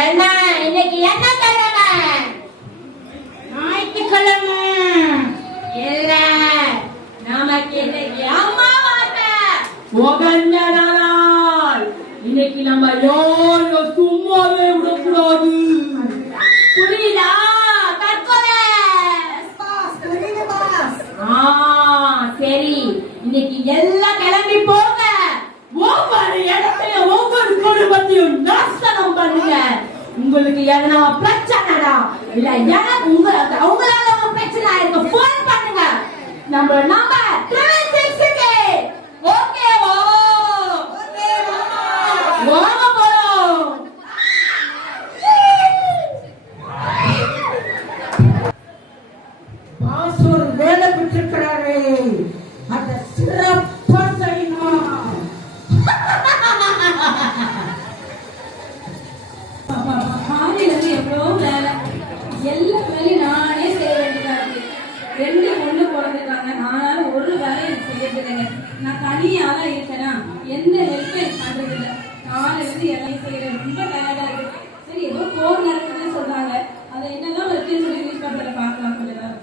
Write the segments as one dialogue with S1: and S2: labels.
S1: என்ன இன்னைக்கு என்ன கிழமை ஞாயிற்றுக்கிழமை. இல்ல நமக்கு இன்னைக்கு அம்மாவாசை உகந்த நாள் இன்னைக்கு நம்ம யாரும் சும்மாவே விடக்கூடாது. புரியுதா? தற்கொலை. சரி. இன்னைக்கு எல்லாம் உங்களுக்கு நம்ம பிரச்சனைடா. இல்ல எனக்கு உங்களுக்கு அவங்களால உங்க பிரச்சனை ஆயிருக்கு. போன் பண்ணுங்க. நம்ம நம்ம ட்ரிபிள் சிக்ஸ்க்கு ஓகேவா வாங்க போறோம்
S2: பாஸ் ஒரு வேலை பெற்றிருக்கிறாரு அதை சிறப்பா செய்யணும்
S3: காலையில இருந்து எவ்வளோ வேலை எல்லா வேலையும் நானே செய்ய வேண்டியதா இருக்கு ரெண்டு பொண்ணு பிறந்திருக்காங்க நானால ஒரு வேலையும் எனக்கு செய்யறது இல்லைங்க ஆளா தனியா இருக்கேனா எந்த ஹெல்ப்பும் பண்றது இல்லை காலையில இருந்து எல்லாம் செய்யறது ரொம்ப டயர்டா இருக்கு. சரி ஏதோ போர் நடக்குது சொல்றாங்க அதை என்னெல்லாம் இருக்குன்னு சொல்லி நியூஸ் பேப்பர்ல பார்க்கலாம் கொஞ்ச நேரம்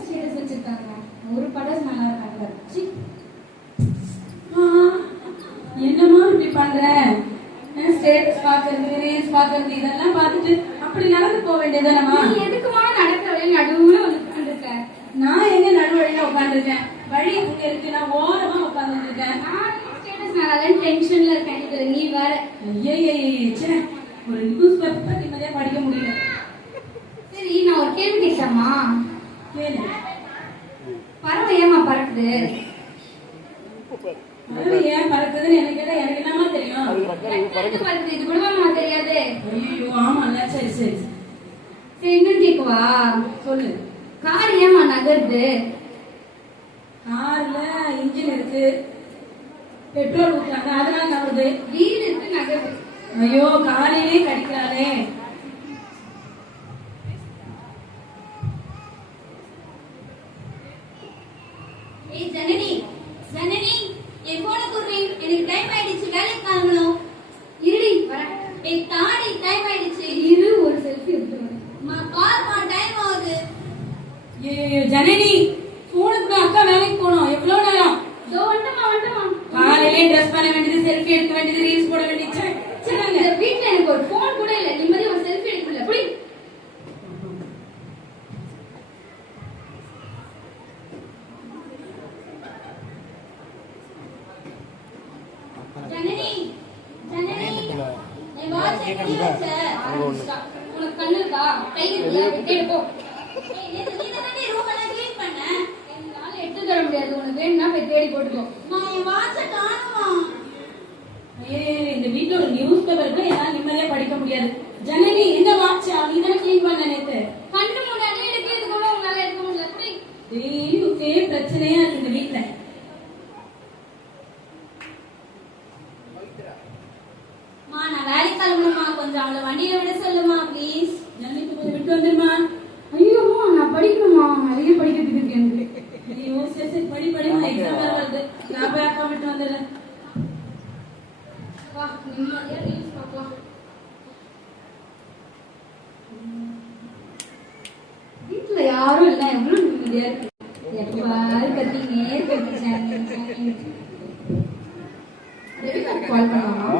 S3: ஸ்டேட்டஸ் வச்சிருக்காங்க ஒரு படம் நல்லா இருக்காங்க சி. ஆ, என்னம்மா இப்படி பண்ற ஸ்டேட்டஸ் பாக்குறது ரீல்ஸ் பாக்குறது இதெல்லாம் பார்த்துட்டு அப்படி நடந்து போக வேண்டியதானம்மா
S4: நீ எதுக்குமா நடக்கிற வழி நடுவுல வந்து உட்காந்துருக்க
S3: நான் எங்க நடுவழியில உட்காந்துருக்கேன் வழி இங்க இருக்கு நான் ஓரமா உட்கார்ந்துட்டு இருக்கேன்
S4: நான் டென்ஷன்ல இருக்கேன் இதுல நீ வேற.
S3: ஐயே ஒரு நியூஸ் பேப்பர் நிம்மதியா படிக்க முடியல.
S4: சரி நான் ஒரு கேள்வி கேட்கலாமா?
S3: கேளு.
S4: பறவை ஏமா பறக்குது?
S3: பறவை ஏன் பறக்குதுன்னு எனக்கு கேட்டா எனக்கு என்னமா தெரியும்?
S4: பறக்குது இது கூடவா தெரியாது.
S3: ஐயோ ஆமால சரி சரி
S4: சரி. இன்னும் கேட்கவா
S3: சொல்லு.
S4: கார் ஏமா நகருது?
S3: கார்ல இன்ஜின் இருக்கு. பெட்ரோல் ஊத்துறாங்க அதனால நகருது
S4: வீடு இருக்கு நகருது
S3: ஐயோ காலையிலே கடிக்கிறாளே
S5: ஏய் ஜனனி ஜனனி என் போன குடுறி எனக்கு டைம் ஆயிடுச்சு வேலைக்கு கிளம்பணும்
S4: இருடி வரேன்
S5: ஏய் தாடி டைம் ஆயிடுச்சு
S4: இரு ஒரு செல்ஃபி எடுத்து வரேன்
S5: மா பாருமா டைம் ஆகுது
S3: ஐயோ ஜனனி போனுக்கு அக்கா வேலைக்கு போனோம் எவ்வளவு நேரம்
S4: இதோ வந்துட்டமா வந்துட்டமா
S3: காலையிலே ட்ரெஸ் பண்ண வேண்டியது செல்ஃபி எடுக்க வேண்டியது ரீல்ஸ் போட வேண்டியது ச்சே, ச்சேங்க.
S4: இந்த வீட்ல எனக்கு ஒரு போன் கூட இல்ல நிம்மதி ஒரு செல்ஃபி எடுக்க முடியல புடி
S5: ஜனனி ஜனனி என் வாட்ச் எங்க வச்ச
S4: உனக்கு கண்ணு இருக்கா? கை இருக்குல்ல? விட்டே போ. எடுத்து தர முடியாது. உனக்கு வேணும்னா போய் தேடி போட்டுக்கோ
S5: நான் என் வாட்ச காணுமா?
S3: ஏய், இந்த வீட்ல ஒரு நியூஸ் பேப்பர் இருக்கு. என்னால நிம்மதியா படிக்க முடியாது. ஜனனி என்ன வாட்சா? நீ தானே க்ளீன் பண்ண நேத்து
S4: கண்ணு முன்னாடி எடுக்க இது கூட உங்களால எடுக்க முடியல புடி
S3: டெய்லி ஒரே பிரச்சனையா இருக்கு இந்த வீட்ல
S5: மா நான் கொஞ்சம் அவளை வண்டியில விட சொல்லுமா ப்ளீஸ்
S3: ஜனனி போய் விட்டு வந்துருமா
S4: ஐயோ நான் படிக்கணுமா நிறைய படிக்கிறதுக்கு இருக்கு எனக்கு
S3: ஐயோ சரி சரி படி படிமா எக்ஸாம் வேற வருது நான் போய் அக்கா விட்டு வந்துடுறேன்
S4: வா நிம்மதியா ரீல்ஸ் பார்க்கலாம் வீட்டுல யாரும் இல்ல எவ்வளவு நிம்மதியா இருக்கு எப்பாரு கத்தினே கால் பண்ணலாமா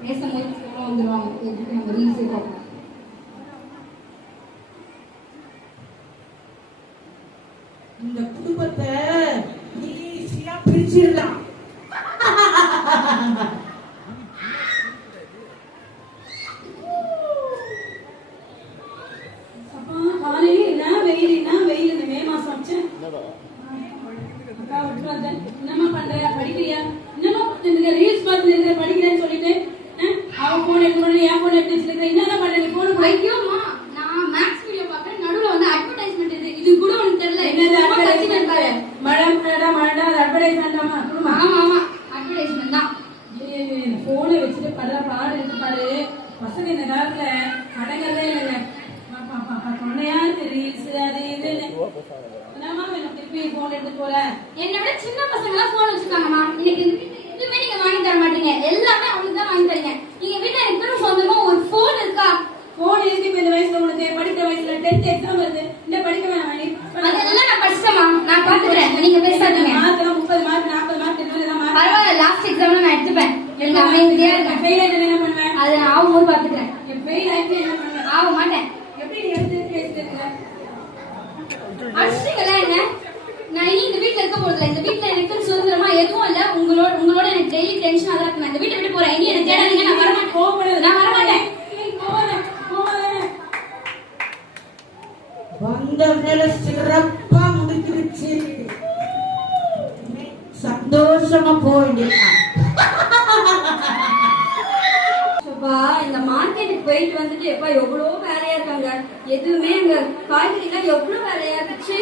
S4: பேசும்போது ஃபோன் வந்துருவாங்க எதுக்கு நம்ம ரீல்ஸே பார்க்கலாம்
S2: இந்த குடும்பத்தை ஈஸியா பிரிச்சிடலாம்
S3: அப்பா காலையில என்ன வெயில் என்ன வெயில் இந்த மே மாசம் வச்சு அக்கா விட்டு வந்தேன் என்னம்மா பண்ற படிக்கிறியா என்னம்மா இந்த ரீல்ஸ் பார்த்து இருக்கிற படிக்கிறேன்னு சொல்லிட்டு அஹ், அவ போன் எடுத்து கொண்டு என் போன் எடுத்து வச்சிருக்க என்னதான் பண்ற நீ போன போய்
S4: ஐயோம்மா நான் மேக்ஸ் வீடியோ பார்க்கறேன் நடுவுல வந்து அட்வர்டைஸ்மெண்ட் இது இது கூட உனக்கு தெரியல
S3: என்னது
S4: இருக்காரு.
S3: advertisement? மழை மழைடா மழைடா அது குடும்பம்
S4: ஆமா ஆமா அட்வர்டைஸ்மெண்ட் தான்.
S3: போனை வச்சுட்டு படுற பாடு இருக்கு பாரு பசங்க இந்த காலத்துல அடங்கறதே இல்லைங்க. சொன்னையா ரீல்ஸ் அது இதுன்னு என்னம்மா எனக்கு திருப்பி போன் எடுத்து போறேன்
S5: என்னை விட சின்ன பசங்க எல்லாம் போன் வச்சிருக்காங்கம்மா வீட்டுல எதுவுமே நீங்க வாங்கி தர மாட்டீங்க. எல்லாமே அவங்களுக்கு தான் வாங்கி தரீங்க. நீங்க வீட்டுல எனக்கு திரும்ப சொந்தமா ஒரு போன் இருக்கா?
S3: போன் எதுக்கு இப்ப இந்த வயசுல உனக்கு படிக்கிற வயசுல டென்த் எக்ஸாம் வருது. இந்த படிக்க வேணாம்
S5: அதெல்லாம் நான் படிச்சிட்டேமா நான் பாத்துக்கிறேன். நீங்க பேசாதீங்க
S3: மார்க் எல்லாம்? முப்பது மார்க் நாற்பது மார்க் தான் மார்க்
S5: பரவாயில்ல லாஸ்ட் எக்ஸாம்ல நான் எடுத்துப்பேன். நீங்க அமைதியா இருங்க.
S3: ஃபெயில் ஆயிட்டு என்ன பண்ணுவேன்?
S5: அது நான் ஆகும்போது பாத்துக்கிறேன்.
S3: ஃபெயில் ஆயிட்டு என்ன பண்ணுவேன்?
S5: ஆக மாட்டேன்.
S3: எப்படி நீ எடுத்து பேசிட்டு
S5: அடிச்சிட்டீங்களா என்ன? நான் இனி இந்த வீட்ல இருக்க போறதில்ல. இந்த வீட்ல எனக்கு சுதந்திரமா எதுவும் இல்ல. உங்களோட உங்களோட எனக்கு டெய்லி டென்ஷனா தான் இருக்கு நான் இந்த வீட்டை விட்டு போறேன். இனி எனக்கு தேடாதீங்க. நான் வரமாட்டேன். நான் வரமாட்டேன்.
S2: வந்த வேலை சிறப்பா முடிஞ்சிருச்சு. சந்தோஷமா போயிடலாம்
S4: இந்த மார்க்கெட்டுக்கு போயிட்டு வந்துட்டு எப்பா எவ்வளோ வேலையா இருக்காங்க. எதுவுமே அங்க காய்கறிலாம் எவ்வளோ வேலையா இருந்துச்சு?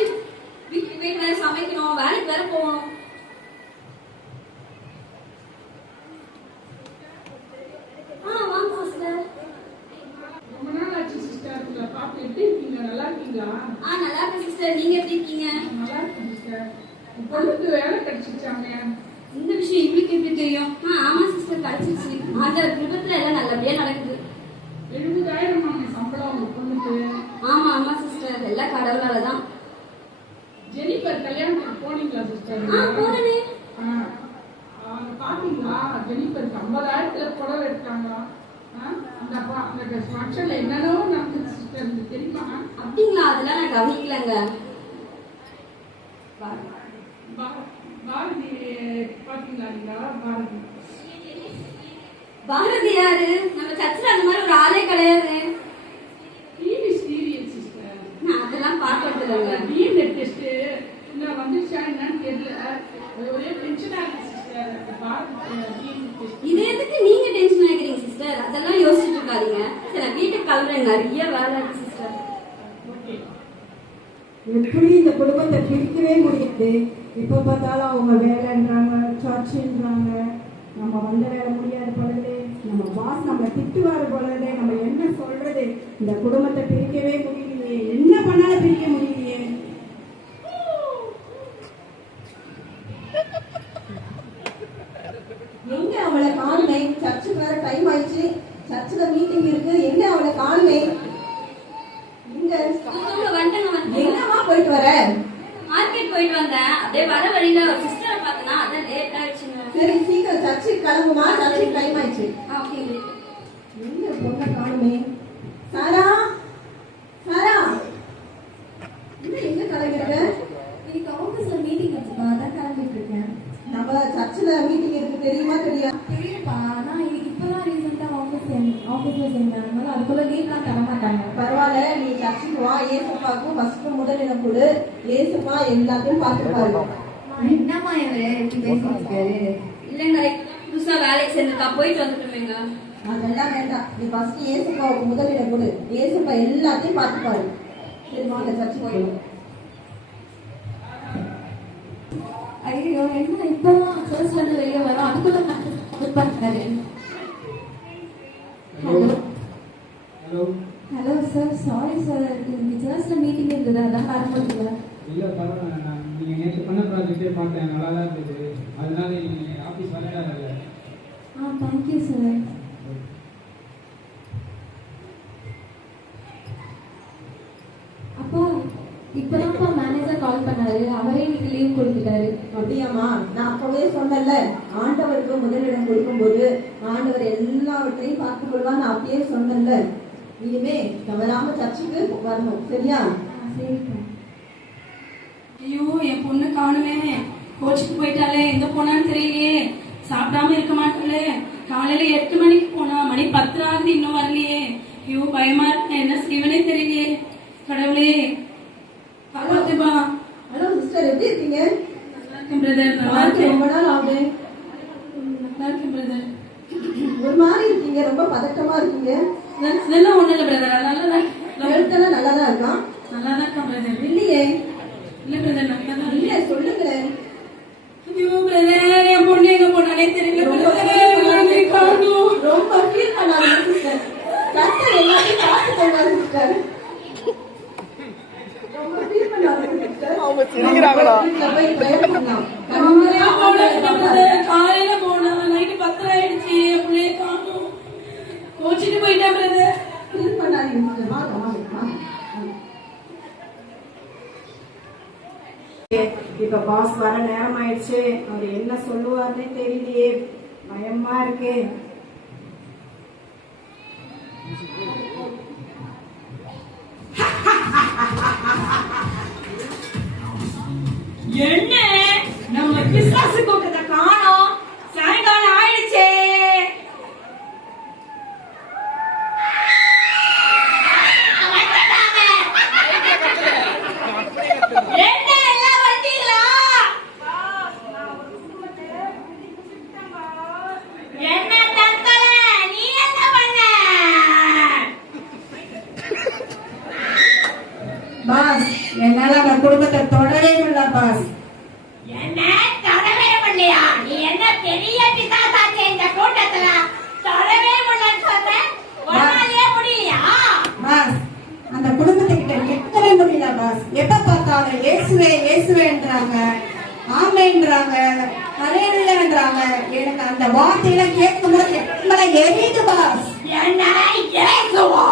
S4: வீட்டுக்கு போயிட்டு வேற சமைக்கணும் வேலைக்கு வேற போகணும். ஆ வாங்க சிஸ்டர்
S2: ரொம்ப நாள் ஆச்சு பார்த்து எப்படி இருக்கீங்க. நல்லா இருக்கீங்களா?
S4: ஆ நல்லா இருக்கேன் சிஸ்டர் நீங்க எப்படி இருக்கீங்க?
S2: நல்லா இருக்கேன் சிஸ்டர் பொண்ணுக்கு வேலை
S4: இந்த விஷயம் இவளுக்கு எப்படி தெரியும்? ஆ ஆமா சிஸ்டர் கிடைச்சிருச்சு. அந்த விபத்துல எல்லாம் நல்லபடியா நடக்குது.
S2: எழுபதாயிரம் ஆமா சம்பளம் உங்க பொண்ணுக்கு.
S4: ஆமா ஆமா சிஸ்டர் எல்லாம் கடவுளால தான்
S2: ஜெனிஃபர் கல்யாணத்துக்கு போனீங்களா சிஸ்டர்
S4: ஆ போனே
S2: பாத்தீங்களா? ஜெனிஃபருக்கு ஐம்பதாயிரத்துல புடவை எடுத்தாங்க அந்த அந்த ஃபங்க்ஷன்ல என்னென்னவோ நடந்துச்சு. சிஸ்டர் உங்களுக்கு தெரியுமா?
S4: அப்படிங்களா? அதெல்லாம் நான் கவனிக்கலங்க.
S2: பாரதி. பாரதி
S4: யாரு? நம்ம சர்ச்சில் அந்த மாதிரி ஒரு ஆளே கிடையாது
S2: டிவி சீரியல் சிஸ்டர்
S4: நான் அதெல்லாம் பார்க்கறது இல்லைங்க
S2: டிஎன்ஏ டெஸ்ட் இன்னும் வந்துச்சா என்னன்னு தெரியல அது ஒரே டென்ஷனா இருக்கு சிஸ்டர் அந்த பாரதி டிஎன்ஏ டெஸ்ட்
S4: இது எதுக்கு நீங்க டென்ஷன் ஆகிறீங்க சிஸ்டர் அதெல்லாம் யோசிச்சுட்டு இருக்காதீங்க கிளம்புறேன் நிறைய வேலை இருக்கு சிஸ்டர்
S2: ஓகே
S6: எப்படி இந்த குடும்பத்தை பிரிக்கவே முடியுது? எப்போ பார்த்தாலும் அவங்க வேலைன்றாங்க சர்ச்சுன்றாங்க. நம்ம வந்த வேலை முடியாது போலது நம்ம பாஸ் நம்மளை திட்டுவாரு போலது நம்ம என்ன சொல்றது? இந்த குடும்பத்தை பிரிக்கவே முடியலையே என்ன பண்ணாலும் பிரிக்க முடியலையே
S7: எங்க அவளை காணுமே சர்ச்சுக்கு வேற டைம் ஆயிடுச்சு சர்ச்சில் மீட்டிங் இருக்கு எங்க அவளை காணுமே எங்க
S4: உங்க வந்துட்டேங்க வந்து
S7: எங்கம்மா போயிட்டு வர
S4: மார்க்கெட் போயிட்டு வந்தேன் அப்படியே வர வழியில சிஸ்டரை பார்த்தனா அதான் லேட் ஆயிடுச்சுங்க.
S7: சரி சீக்கிரம் சர்ச்சுக்கு கிளம்புமா? சர்ச்சுக்கு டைம் ஆயிடுச்சு
S4: ஆ, ஓகேங்க
S7: எங்க பொண்ணை காணுமே சாரா சாரா என்ன எங்க கிளம்பிருக்க
S6: இன்னைக்கு ஆஃபீஸ்ல மீட்டிங் வச்சுப்பா அதான் கிளம்பிட்டு இருக்கேன்
S7: நம்ம சர்ச்சில் மீட்டிங் இருக்கு தெரியுமா தெரியா
S6: தெரியலப்பா நான் இன்னைக்கு இப்பதான் ரீசெண்டா ஆஃபீஸ் ஆஃபீஸ்ல சேர்ந்தேன் அதனால அதுக்குள்ள லீவ்லாம் தர மாட்டாங்க
S7: பரவாயில்ல நீ சர்ச்சுக்கு வா ஏசப்பாக்கும் ஃபர்ஸ்ட் முதலிடம் கொடு ஏசப்பா எல்லாத்தையும் பார்த்துப்பாரு
S6: என்னம்மா இவரு? எப்படி பேசிட்டு இருக்காரு.
S4: இல்லைங்க புதுசா வேலைக்கு சேர்ந்துருக்கா? போயிட்டு வந்துட்டுமேங்க
S7: அதெல்லாம் வேண்டாம். நீ ஃபர்ஸ்ட் ஏசப்பாவுக்கு முதலிடம் கொடு. ஏசப்பா எல்லாத்தையும் பார்த்துப்பாரு சரி வாங்க சர்ச்சுக்கு போயிடும்
S6: ஐயோ என்ன இப்பதான் ஃபர்ஸ்ட் வந்து வெளியே வரோம்? அதுக்குள்ள பண்ணாரு hello
S8: hello
S6: hello sir sorry sir சர்ச்ல meeting இருந்தது. அதான் வர முடியல.
S8: இல்லை பரவாயில்ல நான் நீங்கள் நேற்று பண்ண ப்ராஜெக்டே பார்த்தேன் நல்லா தான் இருந்தது. அதனால நீங்கள் ஆஃபீஸ் வரல
S6: ஆ தேங்க்யூ சார் அப்பா இப்பதான்ப்பா மேனேஜர் கால் பண்ணாரு. அவரே இன்னைக்கு லீவ் கொடுத்துட்டாரு.
S7: அப்படியாம்மா. நான் அப்பவே சொன்னேன்ல ஆண்டவருக்கு முதலிடம் கொடுக்கும்போது ஆண்டவர் எல்லாவற்றையும் பார்த்துக் கொள்வான்னு நான் அப்பயே சொன்னேன்ல. இனிமே தவறாம சர்ச்சுக்கு வரணும். சரியா?
S6: சரிப்பா.
S3: பொண்ணு காணுமே கோச்சுக்கு போயிட்டாலே எங்க போனான்னு தெரியலையே. சாப்பிடாம இருக்க மாட்டாளே. காலையில எட்டு மணிக்கு போனா மணி பத்து ஆகுது இன்னும் வரலையே. ஐயோ பயமா இருக்கு? என்ன செய்வனே தெரியலையே. கடவுளே. காப்பாத்துப்பா
S7: ஹலோ சிஸ்டர். எப்படி இருக்கீங்க?
S3: நல்லா இருக்கேன் பிரதர் நல்லா இருக்கேன்
S7: ரொம்ப நாள் ஆகுது.
S3: நல்லா இருக்கேன் பிரதர்
S7: ஒரு மாதிரி இருக்கீங்க. ரொம்ப பதட்டமா இருக்கீங்க.
S3: இதெல்லாம் ஒண்ணும் இல்ல பிரதர் அதனால தான்
S7: எழுத்தெல்லாம் நல்லா தான் இருக்கான்
S3: நல்லா தான் இருக்கேன் பிரதர்
S7: இல்லையே.
S3: இல்ல பிரதர் நல்லா தான்
S7: இல்ல சொல்லுங்களேன்
S3: ஐயோ பிரதர் என் பொண்ணு எங்க போனாலே தெரியல பிரதர் காணும்
S7: ரொம்ப ஃபீல் பண்ணாதீங்க சிஸ்டர் கர்த்தர் எல்லாத்தையும் பார்த்து கொள்வாரு சிஸ்டர். ரொம்ப ஃபீல் பண்ணாதீங்க வீட்டுல போய் ப்ரேயர் பண்ணலாம்
S3: காலையில போனது, காலையில போனா நைட்டு பத்தரை ஆயிடுச்சு என் பிள்ளைய காணும் கோச்சிட்டு போயிட்டேன் பிரதர்
S7: ஃபீல் பண்ணாதீங்க sister. வாங்க வாங்க வாங்க
S6: இப்ப பாஸ் வர நேரம் ஆயிடுச்சு அவர் என்ன சொல்லுவாருன்னு தெரியலையே. பயமா இருக்கு.
S1: என்ன? நம்ம பிசாசு கூட்டத்தை காணோம் சாயங்காலம் ஆயிடுச்சே என்ன எல்லாம் வந்தீங்களா என்ன தக்கல நீ என்ன பண்ண
S6: பாஸ் என்னால அந்த குடும்பத்தை தொடவே முடியல பாஸ்
S1: என்ன தொடவே முடியலையா நீ என்ன பெரிய பிசாசாச்சே இந்த கூட்டத்துல தொடவே முடியலன்னு சொல்ற உன்னாலேயே முடியலையா
S6: பாஸ் அந்த குடும்பத்துக்கிட்ட நிற்கவே முடியல பாஸ் எப்ப பார்த்தாலும் இயேசுவே இயேசுவேன்றாங்க ஆமைன்றாங்க. ஹalleluyaன்றாங்க எனக்கு அந்த வார்த்தையெல்லாம் கேட்கும்போது நம்மள எரியுது பாஸ்.
S1: என்ன இயேசுவா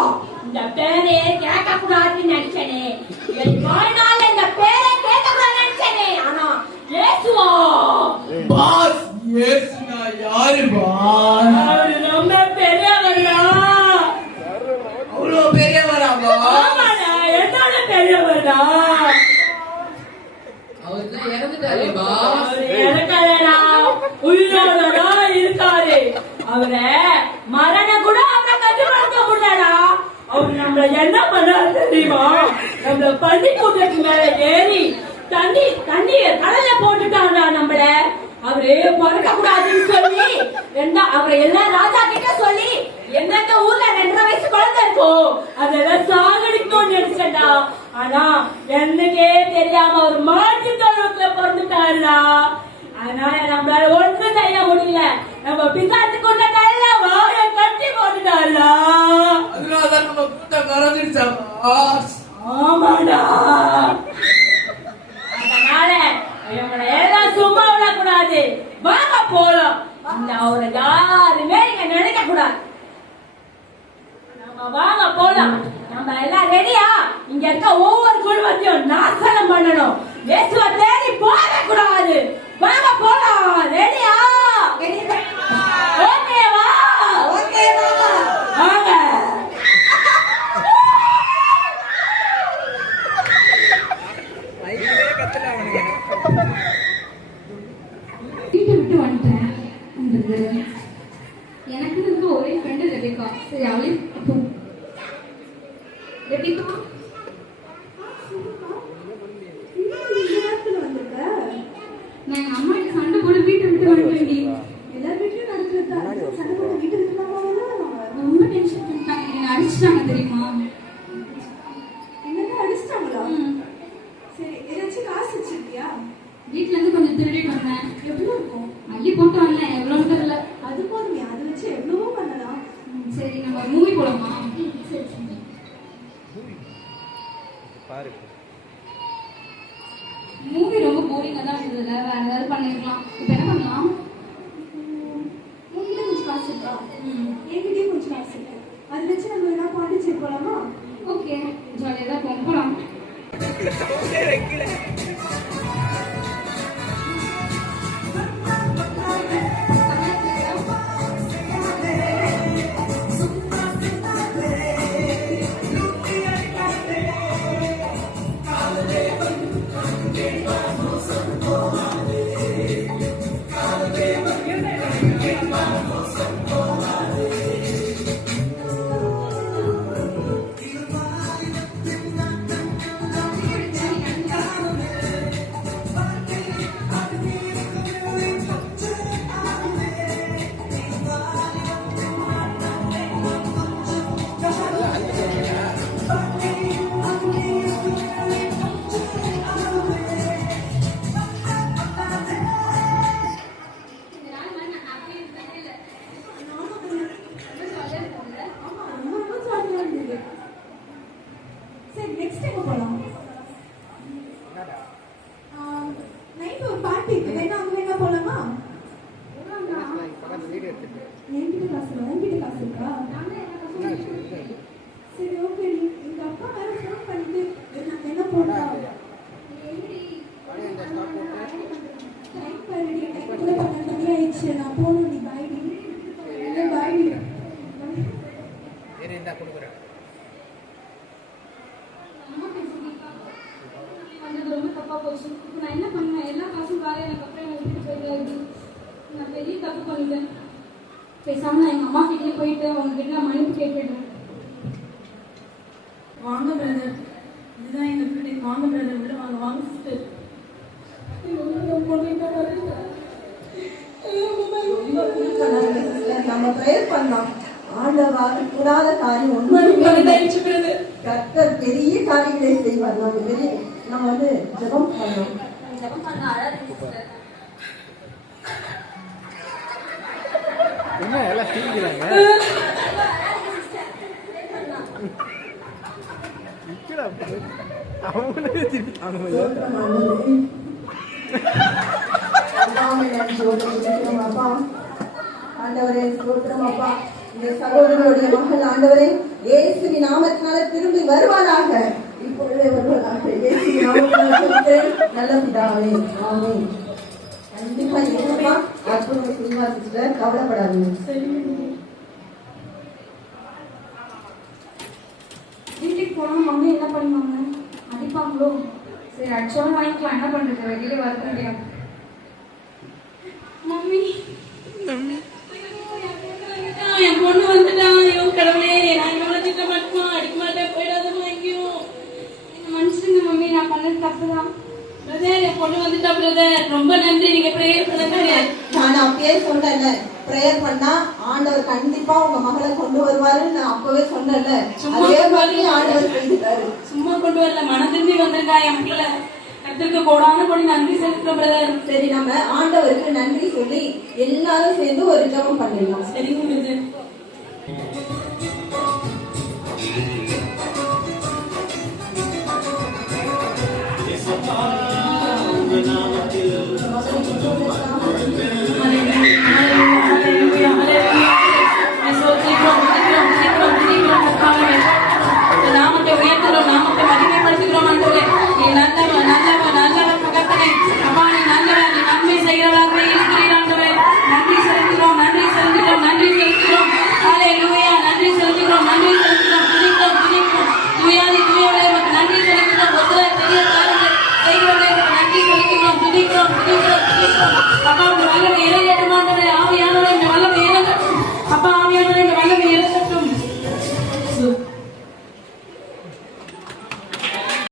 S1: இந்த பேரே கேட்க கூடாதுன்னு நினைச்சனே. என் வாழ்நாள்ல இந்த பேரை கேட்க கூடாதுன்னு நினைச்சனே. ஆனா இயேசுவா
S9: பாஸ் இயேசுனா யாரு பாஸ்?
S1: அவரு ரொம்ப பெரியவரா
S9: அவ்வளோ பெரியவரா பாஸ்
S1: ஆமாடா என்னோட பெரியவரா
S9: அவர்தான் இறந்துட்டாரு பாஸ்
S1: அவரு இறக்கலடா உயிரோடடா இருக்காரு அவரை மரணம் கூட அவரை கட்டுப்படுத்த முடியலடா அவர் நம்மள என்ன பண்ணாரு தெரியுமா? நம்மள பள்ளி கூட்டத்துக்கு மேல ஏறி தண்ணி தண்ணிய கடல்ல போட்டுட்டாங்கடா நம்மள. அவரு பிறக்க கூடாதுன்னு சொல்லி என்ன அவரை எல்லா ராஜா கிட்ட சொல்லி எந்தெந்த ஊர்ல ரெண்டரை வயசு குழந்தை இருக்கும் அதெல்லாம் சாகடிக்கணும்னு நினைச்சேன்டா. ஆனா எனக்கே தெரியாம அவர் மாட்டு தொழுவத்துல பிறந்துட்டாருடா. அதனால நம்மளால ஒண்ணும் செய்ய முடியல. நம்ம பிசாசுக்குள்ள நல்ல வாழ கட்டி போட்டுட்டாருடா.
S9: அதனாலதான் நம்ம கூட்டம் கறந்துடுச்சா
S1: ஆமாடா அதனால இவங்களை எல்லாம் சும்மா விடக்கூடாது வாங்க போலாம் இந்த அவரை யாருமே இங்க நினைக்க கூடாது நம்ம வாங்க போலாம் நம்ம எல்லாம் ரெடியா இங்க இருக்க ஒவ்வொரு குடும்பத்தையும் நாசனம் பண்ணணும் இயேசுவ தேடி போக கூடாது வாங்க போலாம் ரெடியா ஓகேவா ஓகேவா வாங்க
S5: வீட்டை விட்டு வந்துட்டேன் வந்தது எனக்கு இருக்க ஒரே ஃப்ரெண்டு ரெபிகா சரி அவளே அப்போ ரெபிகா நான் எங்க அம்மா கிட்ட சண்டை போட்டு வீட்டை விட்டு வந்துட்டேன் ரொம்ப டென்ஷன் பண்ணிட்டாங்க என்னை அடிச்சிட்டாங்க தெரியுமா ம். வீட்ல இருந்து கொஞ்சம் திருடிட்டு வந்தேன் எவ்வளவு இருக்கும். அள்ளி போட்டு வந்தேன் எவ்வளவு தெரியல.
S6: அது போதுமே அதை வச்சு எவ்வளவோ பண்ணலாம்.
S5: சரி நம்ம மூவி போலாமா சரி சரி. மூவி?
S7: and upon ஆண்டவாக கூடாத காரியம் ஒன்றுமே கர்த்தர் பெரிய காரியங்களை செய்வார். நம்ம பெரிய நம்ம வந்து ஜெபம் பண்ணலாம்
S4: ஜெபம் பண்ண சிஸ்டர்
S10: என்ன எல்லாம் அவங்களே
S7: ஆண்டவரே. ஸ்தோத்திரம் அப்பா. இந்த சகோதரனுடைய மகள் ஆண்டவரே இயேசுவின் நாமத்தினால திரும்பி வருவானாக. இப்பொழுதே வருவானாக. இயேசுவின் நாமத்தினால சொல்கிறேன். நல்ல பிதாவே ஆமென். கண்டிப்பா ஏசப்பா அற்புதம் சிஸ்டர் கவலைப்படாதீங்க.
S3: வீட்டுக்கு போனா மம்மி என்ன பண்ணுவாங்க? அடிப்பாங்களோ சரி அடிச்சாலும் வாங்கிக்கலாம். என்ன பண்றது? வெளியில வர முடியாது மம்மி. என் பொண்ணு வந்துட்டான் ஐயோ கடவுளே நான் இவங்களை திட்ட மாட்டேமா அடிக்க மாட்டேன் போயிடாதமா எங்கேயும் என்ன மன்னிச்சுங்க மம்மி நான் பண்ணது தப்புதான். பிரதர் என் பொண்ணு வந்துட்டா பிரதர் ரொம்ப நன்றி. நீங்க ப்ரேயர் பண்ணுங்க.
S7: நான் அப்பயே சொன்னேன்ல பிரேயர் பண்ணா ஆண்டவர் கண்டிப்பா உங்க மகளை கொண்டு வருவாருன்னு நான் அப்பவே சொன்னேன்ல அதே மாதிரி ஆண்டவர் செய்துட்டாரு.
S3: சும்மா கொண்டு வரல. மன திரும்பி வந்திருக்கா என் பிள்ளை கத்திற்கு கோடான கொடி நன்றி செலுத்துறேன் பிரதர்
S7: சரி நம்ம ஆண்டவருக்கு நன்றி சொல்லி எல்லாரும் சேர்ந்து ஒரு ஜெபம் பண்ணிடலாம்.
S3: சரிங்க பிரதர்